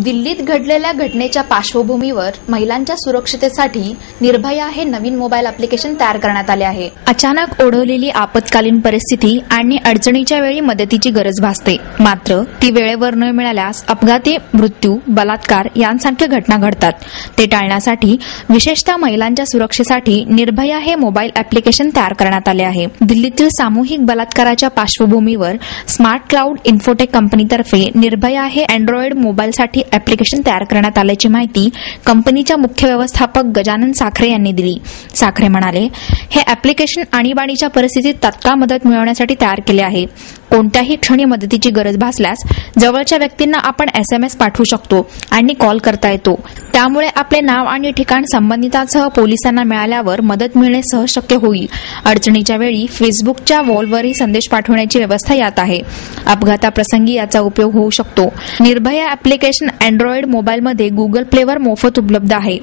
दिल्लीत घडलेल्या घटनेच्या पार्श्वभूमीवर महिलांच्या सुरक्षिततेसाठी निर्भया हे नवीन मोबाईल ॲप्लिकेशन तयार करण्यात आले आहे। अचानक ओढवलेली आपत्कालीन परिस्थिती आणि अडचणीच्या वेळी मदतीची गरज भासते, मात्र ती वेळेवर न मिळाल्यास अपघाती, मृत्यू, बलात्कार यांसारख्या घटना घडतात। ते टाळण्यासाठी विशेषतः महिलांच्या सुरक्षेसाठी निर्भया हे मोबाईल ॲप्लिकेशन तयार करण्यात आले आहे। दिल्लीतील सामूहिक बलात्काराच्या पार्श्वभूमीवर स्मार्ट क्लाउड इन्फोटेक कंपनीतर्फे निर्भया हे अँड्रॉइड मोबाईलसाठी ॲप्लिकेशन तयार करण्यात आल्याची माहिती कंपनीच्या मुख्य व्यवस्थापक गजानन साखरे यांनी दिली। साखरे म्हणाले, हे ॲप्लिकेशन आणीबाणीच्या परिस्थितीत तात्काळ मदत मिळवण्यासाठी तयार केले आहे। कोणत्याही क्षणी मदतीची गरज भासल्यास जवळच्या व्यक्तींना आपण SMS पाठवू शकतो आणि कॉल करता येतो। त्यामुळे आपले नाव आणि ठिकाण संबंधितांसह पोलिसांना मिळाल्यावर मदत मिळणे सहज शक्य होईल। अडचणीच्या वेळी फेसबुकच्या वॉलवरही संदेश पाठवण्याची व्यवस्था यात आहे। अपघाताप्रसंगी याचा उपयोग होऊ शकतो। निर्भया ॲप्लिकेशन अँड्रॉइड मोबाईलमध्ये गुगल प्लेवर मोफत उपलब्ध आहे।